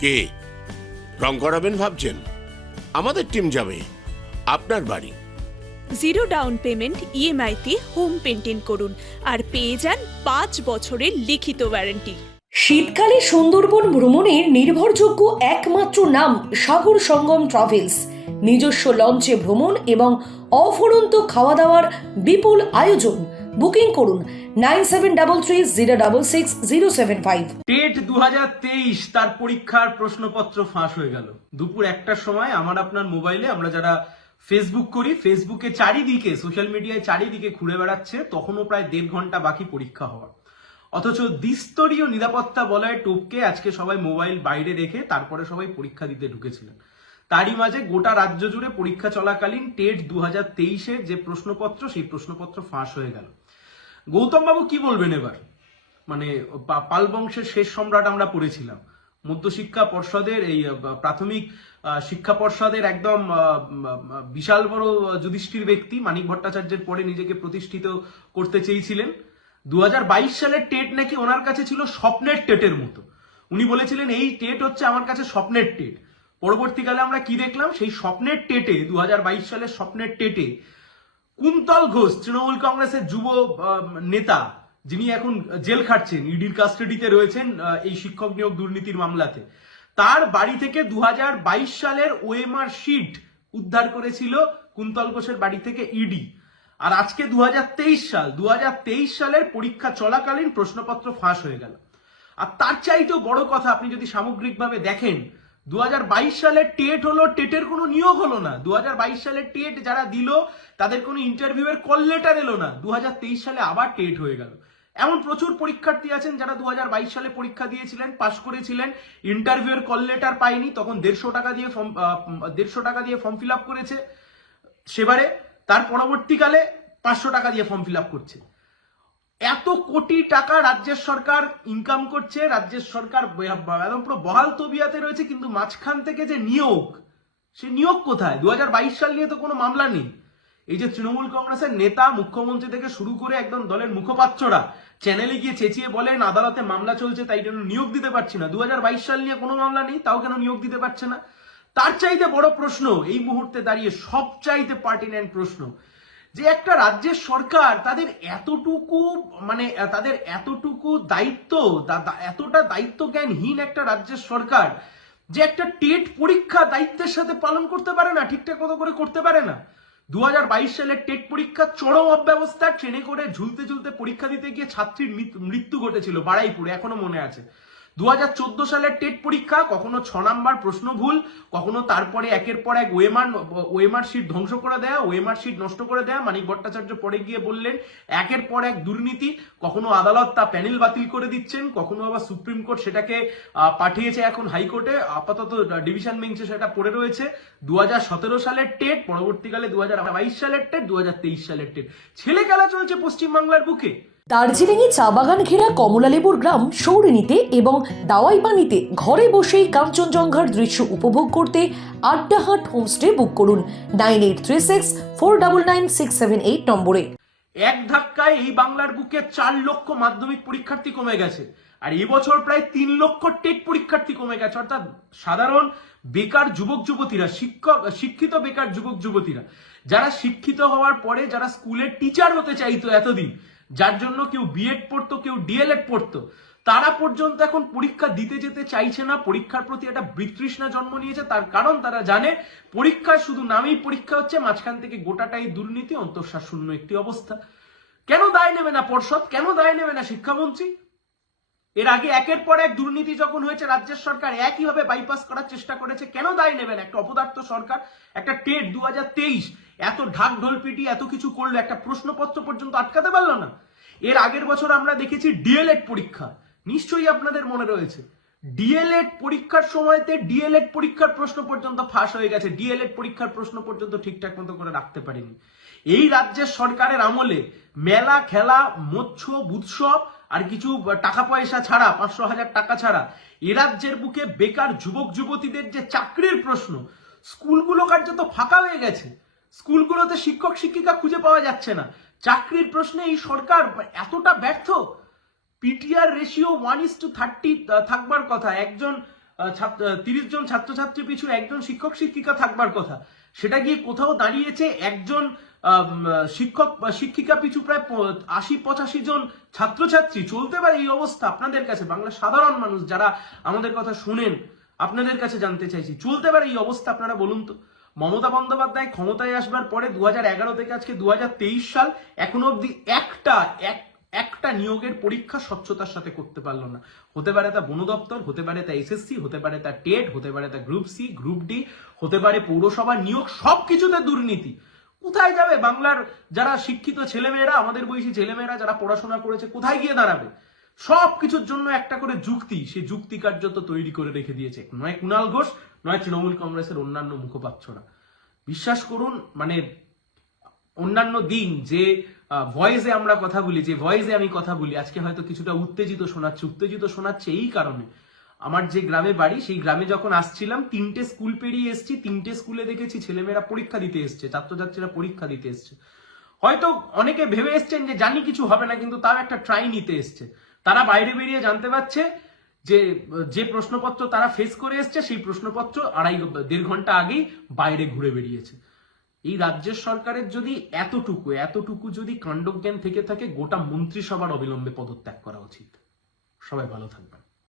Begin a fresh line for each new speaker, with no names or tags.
কে? রং করাবেন ভাবছেন? আমাদের টিম যাবে। আপনার বাড়ি।
জিরো ডাউন পেমেন্ট ইএমআইতে হোম পেন্টিং করুন। আর পেয়ে যান পাঁচ বছরের লিখিত ওয়ারেন্টি
শীতকালে সুন্দরবন ভ্রমণের নির্ভরযোগ্য একমাত্র নাম সাগর সঙ্গম ট্রাভেলস নিজস্ব লঞ্চে ভ্রমণ এবং অফুরন্ত খাওয়া দাওয়ার বিপুল আয়োজন। বুকিং করুন nine seven double three zero double six zero seven five.
TET দু তার পরীক্ষার প্রশ্নপত্র ফাঁস হয়ে গেল। দুপুর একটার সময় আমার আপনার মোবাইলে আমরা যারা ফেসবুক করি ফেসবুকে চারিদিকে সোশ্যাল মিডিয়ায় চারিদিকে ঘুরে বেড়াচ্ছে, তখনও প্রায় দেড় ঘণ্টা বাকি পরীক্ষা হওয়ার। অথচ দ্বিস্তরীয় নিরাপত্তা বলয় টোপকে আজকে সবাই মোবাইল বাইরে রেখে তারপরে সবাই পরীক্ষা দিতে ঢুকেছিলেন। তারই মাঝে গোটা রাজ্য জুড়ে পরীক্ষা চলাকালীন টেট দু হাজার যে প্রশ্নপত্র, সেই প্রশ্নপত্র ফাঁস হয়ে গেল। গৌতম বাবু কি বলবেন এবার? মানে পাল বংশের শেষ সম্রাট আমরা পড়েছিলাম। মধ্যশিক্ষা পর্ষদের এই প্রাথমিক শিক্ষা পর্ষদের একদম বিশাল বড় যুধিষ্ঠির ব্যক্তি মানিক ভট্টাচার্যের পরে নিজেকে প্রতিষ্ঠিত করতে চেয়েছিলেন। দু হাজার বাইশ সালের টেট নাকি ওনার কাছে ছিল স্বপ্নের টেটের মতো। উনি বলেছিলেন, এই টেট হচ্ছে আমার কাছে স্বপ্নের টেট। পরবর্তীকালে আমরা কি দেখলাম? সেই স্বপ্নের টেটে দু হাজার বাইশ সালের স্বপ্নের টেটে কুন্তল ঘোষ, তৃণমূল কংগ্রেসের যুব নেতা, যিনি এখন জেল খাটছেন, ইডির কাস্টাডিতে রয়েছেন এই শিক্ষক নিয়োগ দুর্নীতির মামলাতে। তার বাড়ি থেকে দু হাজার বাইশ সালের ওএমআর শিট উদ্ধার করেছিল কুন্তল ঘোষের বাড়ি থেকে ইডি। আর আজকে দু হাজার তেইশ সাল দু হাজার তেইশ সালের পরীক্ষা চলাকালীন প্রশ্নপত্র ফাঁস হয়ে গেল। আর তার চাইতেও বড় কথা, আপনি যদি সামগ্রিকভাবে দেখেন দু সালের টেট হলো, টেটের কোনো নিয়োগ হলো না। দু সালের টেট যারা দিল, তাদের কোনো ইন্টারভিউ এর কল লেটার এলো না। দুহাজার তেইশ সালে আবার টেট হয়ে গেল। এমন প্রচুর পরীক্ষার্থী আছেন যারা দু হাজার বাইশ সালে পরীক্ষা দিয়েছিলেন, পাশ করেছিলেন ইন্টারভিউ এর কল লেটার পায়নি, তখন দেড়শো টাকা দিয়ে ফর্ম দেড়শো টাকা দিয়ে ফর্ম ফিল আপ করেছে সেবারে। তার পরবর্তীকালে পাঁচশো টাকা দিয়ে ফর্ম ফিল আপ করছে। এত কোটি টাকা রাজ্যের সরকার ইনকাম করছে, রাজ্যের সরকার একদম পুরো বহাল তবিয়াতে রয়েছে, কিন্তু মাঝখান থেকে যে নিয়োগ, সে নিয়োগ কোথায়? দু সাল নিয়ে তো কোনো মামলা নেই। এই যে তৃণমূল কংগ্রেসের নেতা, মুখ্যমন্ত্রী থেকে শুরু করে একদম দলের মুখপাত্ররা চ্যানেলে গিয়ে চেঁচিয়ে বলেন, আদালতে মামলা চলছে, তাই জন্য নিয়োগ দিতে পারছি না? দু হাজার বাইশ সাল নিয়ে কোনো মামলা নেই, তাও কেন নিয়োগ দিতে পারছে না? তার চাইতে বড় প্রশ্ন এই মুহূর্তে দাঁড়িয়ে সব চাইতে পার্টিনেন্ট প্রশ্ন। যে একটা রাজ্যের সরকার তাদের এতটুকু মানে তাদের এতটুকু দায়িত্ব এতটা দায়িত্ব জ্ঞানহীন একটা রাজ্যের সরকার যে একটা টেট পরীক্ষা দায়িত্বের সাথে পালন করতে পারে না, ঠিকঠাক মতো করে করতে পারে না। দু সালের টেট পরীক্ষা চরম অব্যবস্থা, ট্রেনে করে ঝুলতে ঝুলতে পরীক্ষা দিতে গিয়ে ছাত্রীর মৃত্যু ঘটেছিল বাড়াইপুরে এখনও মনে আছে। দুহাজার চোদ্দ সালের টেট পরীক্ষা, কখনো ছ নাম্বার প্রশ্ন ভুল, কখনো তারপরে একের পর এক ওয়েমার ওয়েমার শিট ধ্বংস করে দেয়া, ওয়েমার শিট নষ্ট করে দেয়া, মানিক ভট্টাচার্য পরে গিয়ে বললেন, একের পর এক দুর্নীতি, কখনো আদালত তা প্যানেল বাতিল করে দিচ্ছেন, কখনো আবার সুপ্রিম কোর্ট সেটাকে পাঠিয়েছে এখন হাইকোর্টে, আপাতত ডিভিশন বেঞ্চে সেটা পড়ে রয়েছে। দু হাজার সতেরো সালের টেট, পরবর্তীকালে দু হাজার বাইশ সালের টেট দু হাজার তেইশ সালের টেট। ছেলে খেলা চলছে পশ্চিমবাংলার বুকে।
দার্জিলিংয়ে চা বাগান ঘেরা কমলালেবুর গ্রাম সৌরিনীতে এবং দাওয়াইবানিতে ঘরে বসেই কাঞ্চনজঙ্ঘার দৃশ্য উপভোগ করতে আড্ডাহাট হোমস্টে বুক করুন। Nine eight three six, four double nine, six seven eight নম্বরে।
এক ধাক্কায় এই বাংলার বুকে চার লক্ষ মাধ্যমিক পরীক্ষার্থী কমে গেছে। আর এবছর প্রায় তিন লক্ষ টেট পরীক্ষার্থী কমে গেছে। অর্থাৎ সাধারণ বেকার যুবক যুবতীরা, শিক্ষক, শিক্ষিত বেকার যুবক যুবতীরা, যারা শিক্ষিত হওয়ার পরে যারা স্কুলের টিচার হতে চাইতো এতদিন যার জন্য কেউ বিএড পড়তো, কেউ ডিএলএড পড়তো। তারা পর্যন্ত এখন পরীক্ষা দিতে যেতে চাইছে না, পরীক্ষার প্রতি একটা বিতৃষ্ণা জন্ম নিয়েছে, তার কারণ তারা জানে পরীক্ষা শুধু নামেই পরীক্ষা হচ্ছে, মাঝখান থেকে গোটাটাই দুর্নীতি অন্তঃসার শূন্য একটি অবস্থা। কেন দায় নেবে না পর্ষদ? কেন দায় নেবে না শিক্ষামন্ত্রী? এর আগে একের পর এক দুর্নীতি যখন হয়েছে, রাজ্যের সরকার একইভাবে বাইপাস করার চেষ্টা করেছে, কেন দায় নেবেন একটা অপদার্থ সরকার, একটা টেট দু হাজার তেইশ, এত ঢাক ঢোল পিটি এত কিছু করল, একটা প্রশ্নপত্র পর্যন্ত আটকাতে পারল না? এর আগের বছর আমরা দেখেছি ডিএলএড পরীক্ষা। নিশ্চয়ই আপনাদের মনে রয়েছে। ডিএলএড পরীক্ষার সময়তে ডিএলএড পরীক্ষার প্রশ্ন পর্যন্ত ফাঁস হয়ে গেছে। ডিএলএড পরীক্ষার প্রশ্ন পর্যন্ত ঠিকঠাক মতো করে রাখতে পারেনি। এই রাজ্যের সরকারের আমলে মেলা, খেলা, মৎস্য, উৎসব আর কিছু টাকা পয়সা ছাড়া, পাঁচশো হাজার টাকা ছাড়া এ রাজ্যের বুকে বেকার যুবক, যুবতীদের যে চাকরির প্রশ্ন, স্কুলগুলো কার্যত ফাঁকা হয়ে গেছে। স্কুলগুলোতে শিক্ষক, শিক্ষিকা খুঁজে পাওয়া যাচ্ছে না। চাকরির প্রশ্নে এই সরকার এতটা ব্যর্থ? PTR ratio one is to thirty থাকবার কথা। একজন তিরিশ জন ছাত্রছাত্রী পিছু একজন শিক্ষক, শিক্ষিকা থাকবার কথা। সেটা গিয়ে কোথাও দাঁড়িয়েছে একজন শিক্ষক, শিক্ষিকা পিছু প্রায় আশি, পঁচাশি জন ছাত্রছাত্রী। চলতে পারে এই অবস্থা আপনাদের কাছে, বাংলার সাধারণ মানুষ যারা আমাদের কথা শুনেন, আপনাদের কাছে জানতে চাইছি। চলতে পারে এই অবস্থা আপনারা বলুন তো। মমতা বন্দ্যোপাধ্যায় ক্ষমতায় আসবার পরে দু হাজার এগারো থেকে আজকে দুহাজার তেইশ সাল এখনও অব্দি একটা, এক, একটা নিয়োগের পরীক্ষা স্বচ্ছতার সাথে করতে পারল না। হতে পারে তা বন দপ্তর, হতে পারে তা এসএসসি হতে পারে তা টেট হতে পারে তা গ্রুপ সি গ্রুপ ডি হতে পারে পৌরসভা নিয়োগ, সবকিছুতে দুর্নীতি। কোথায় যাবে বাংলার যারা শিক্ষিত ছেলেমেয়েরা, আমাদের বয়সী ছেলেমেয়েরা যারা পড়াশোনা করেছে, কোথায় গিয়ে দাঁড়াবে? সব কিছুর জন্য একটা করে যুক্তি, সেই যুক্তি কার্যত তৈরি করে রেখে দিয়েছে। নয় কুণাল ঘোষ, নয় তৃণমূল কংগ্রেসের অন্যান্য মুখপাত্ররা। বিশ্বাস করুন মানে অন্যান্য দিন যে ভয়েসে আমরা কথা বলি, যে ভয়েসে আমি কথা বলি, আজকে হয়তো কিছুটা উত্তেজিত শোনাচ্ছে উত্তেজিত শোনাচ্ছে এই কারণে। আমার যে গ্রামে বাড়ি, সেই গ্রামে যখন আসছিলাম, তিনটে স্কুল পেরিয়ে এসেছি, তিনটে স্কুলে দেখেছি ছেলেমেয়েরা পরীক্ষা দিতে এসছে, ছাত্রছাত্রীরা পরীক্ষা দিতে এসছে। হয়তো অনেকে ভেবে এসছেন যে জানি কিছু হবে না, কিন্তু তার একটা ট্রাই নিতে এসছে। তারা বাইরে বেরিয়ে জানতে পারছে যে যে প্রশ্নপত্র তারা ফেস করে এসছে, সেই প্রশ্নপত্র আড়াই দেড় ঘণ্টা আগেই বাইরে ঘুরে বেরিয়েছে। এই রাজ্যের সরকারের যদি এতটুকু এতটুকু যদি কাণ্ডজ্ঞান থেকে থাকে, গোটা মন্ত্রিসভার অবিলম্বে পদত্যাগ করা উচিত। সবাই ভালো থাকবেন।